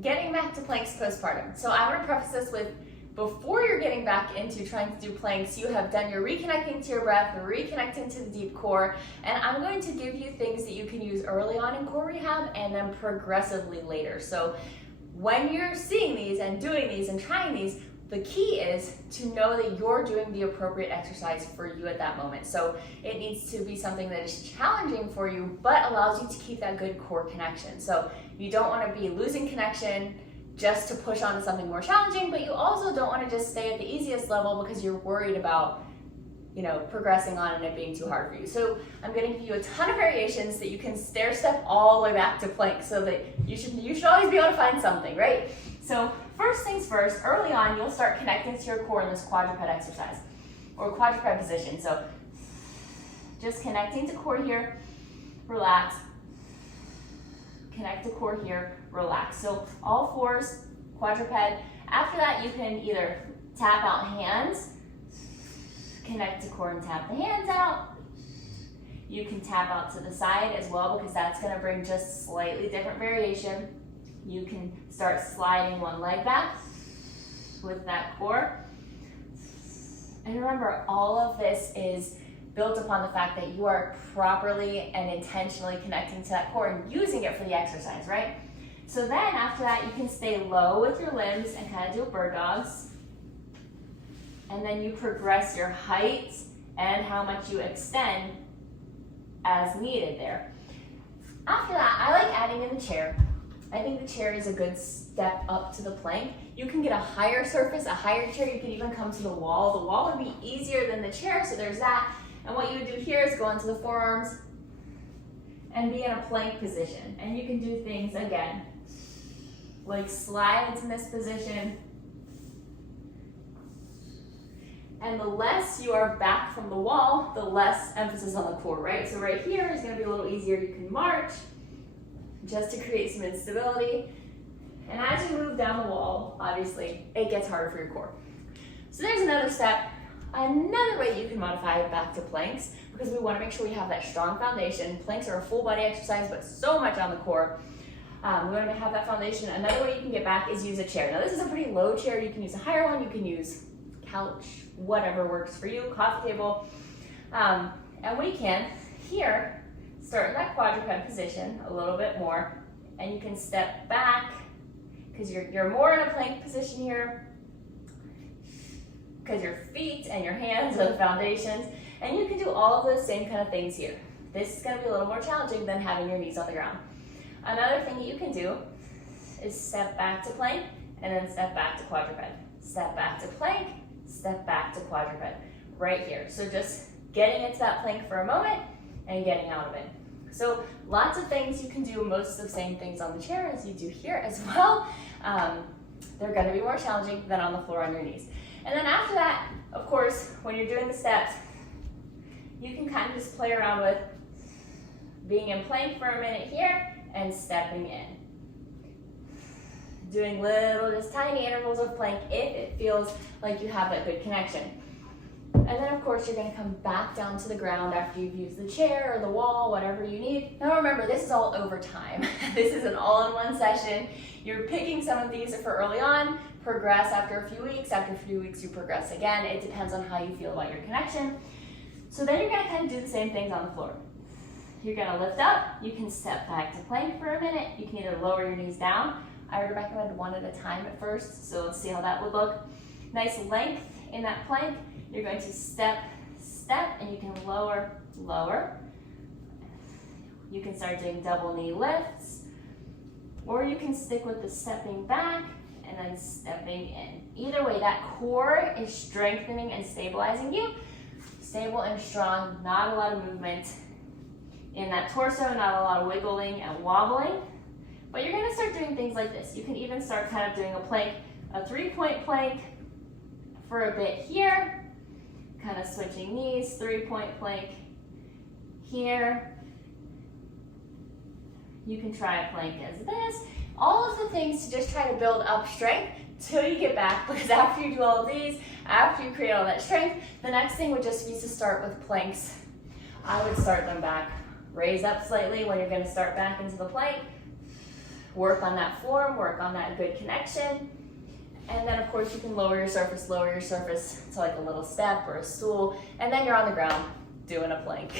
getting back to planks postpartum. So I want to preface this with, before you're getting back into trying to do planks, you have done your reconnecting to your breath, reconnecting to the deep core, and I'm going to give you things that you can use early on in core rehab and then progressively later. So when you're seeing these and doing these and trying these, the key is to know that you're doing the appropriate exercise for you at that moment. So it needs to be something that is challenging for you, but allows you to keep that good core connection. So you don't want to be losing connection just to push on to something more challenging, but you also don't want to just stay at the easiest level because you're worried about, progressing on and it being too hard for you. So I'm going to give you a ton of variations that you can stair step all the way back to plank, so that you should always be able to find something, right? So first things first, early on, you'll start connecting to your core in this quadruped exercise or quadruped position. So just connecting to core here, relax. Connect to core here, relax. So all fours, quadruped. After that, you can either tap out hands, connect to core and tap the hands out. You can tap out to the side as well, because that's going to bring just slightly different variation. You can start sliding one leg back with that core. And remember, all of this is built upon the fact that you are properly and intentionally connecting to that core and using it for the exercise, right? So then after that, you can stay low with your limbs and kind of do bird dogs. And then you progress your height and how much you extend as needed there. After that, I like adding in the chair. I think the chair is a good step up to the plank. You can get a higher surface, a higher chair. You can even come to the wall. The wall would be easier than the chair, so there's that. And what you would do here is go onto the forearms and be in a plank position. And you can do things, again, like slide into this position. And the less you are back from the wall, the less emphasis on the core, right? So right here is going to be a little easier. You can march just to create some instability. And as you move down the wall, obviously, it gets harder for your core. So there's another step. Another way you can modify it back to planks, because we want to make sure we have that strong foundation. Planks are a full body exercise, but so much on the core. We want to have that foundation. Another way you can get back is use a chair. Now this is a pretty low chair. You can use a higher one. You can use couch, whatever works for you, coffee table. And we can, here, start in that quadruped position a little bit more, and you can step back, because you're more in a plank position here, because your feet and your hands are the foundations, and you can do all of those same kind of things here. This is going to be a little more challenging than having your knees on the ground. Another thing that you can do is step back to plank, and then step back to quadruped. Step back to plank, step back to quadruped, right here. So just getting into that plank for a moment and getting out of it. So lots of things you can do, most of the same things on the chair as you do here as well. They're going to be more challenging than on the floor on your knees. And then after that, of course, when you're doing the steps, you can kind of just play around with being in plank for a minute here and stepping in. Doing little, just tiny intervals of plank if it feels like you have that good connection. And then of course you're going to come back down to the ground after you've used the chair or the wall, whatever you need. Now remember, this is all over time. This is an all-in-one session. You're picking some of these for early on, progress after a few weeks. After a few weeks you progress again. It depends on how you feel about your connection. So then you're going to kind of do the same things on the floor. You're going to lift up. You can step back to plank for a minute. You can either lower your knees down. I would recommend one at a time at first, so let's see how that would look. Nice length in that plank. You're going to step, and you can lower, lower. You can start doing double knee lifts, or you can stick with the stepping back and then stepping in. Either way, that core is strengthening and stabilizing you. Stable and strong, not a lot of movement in that torso, not a lot of wiggling and wobbling. But you're going to start doing things like this. You can even start kind of doing a plank, a 3-point plank for a bit here, kind of switching knees, 3-point plank here. You can try a plank as this. All of the things to just try to build up strength till you get back, because after you do all of these, after you create all that strength, the next thing would just be to start with planks. I would start them back. Raise up slightly when you're going to start back into the plank. work on that form, work on that good connection. And then of course you can lower your surface to like a little step or a stool, and then you're on the ground doing a plank.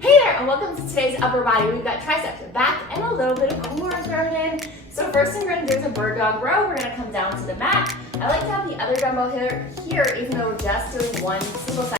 Hey there, and welcome to today's upper body. We've got triceps, back, and a little bit of core thrown in. So first thing we're gonna do is a bird dog row. We're gonna come down to the mat. I like to have the other dumbbell here even though we're just doing one single side.